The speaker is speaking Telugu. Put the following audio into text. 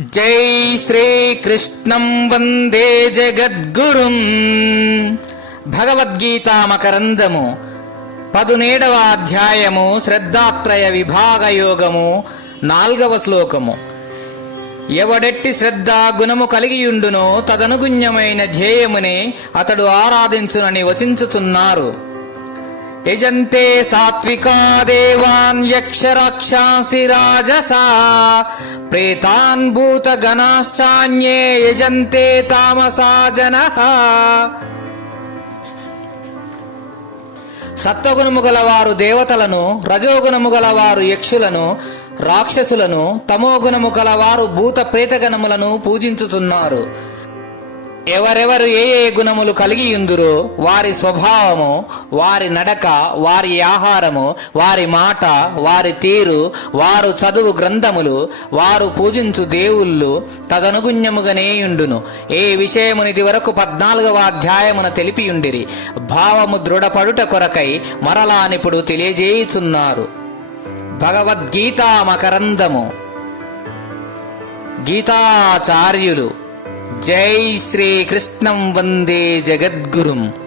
జై శ్రీకృష్ణం వందే జగద్గురుం. భగవద్గీత మకరందము పదునేడవ అధ్యాయము శ్రద్ధాత్రయ విభాగ యోగము నాల్గవ శ్లోకము. ఎవడెట్టి శ్రద్ధ గుణము కలిగియుండునో తదనుగుణ్యమైన ధ్యేయమునే అతడు ఆరాధించునని వచించుచున్నారు. యజంతే సాత్వికా దేవాన్ యక్ష రాక్షాంసి రాజసా. ప్రేతాన్ భూత గణాశ్చాన్యే యజంతే తామసా జన. సత్వగుణము గలవారు దేవతలను రజోగుణము గలవారు యక్షులను రాక్షసులను తమోగుణము గలవారు భూత ప్రేతగణములను పూజించుతున్నారు ఎవరెవరు ఏ ఏ గుణములు కలిగి ఉందురో వారి స్వభావము వారి నడక వారి ఆహారము వారి మాట వారి తీరు వారు చదువు గ్రంథములు వారు పూజించు దేవుళ్ళు తదనుగుణ్యముగానేయుండును ఏ విషయమునిది వరకు పద్నాలుగవ అధ్యాయమున తెలిపియుండిరి భావము దృఢపడుట కొరకై మరలానిప్పుడు తెలియజేయుచున్నారు. భగవద్గీతా మకరందము గీతాచార్యులు జై శ్రీకృష్ణం వందే జగద్గురుం.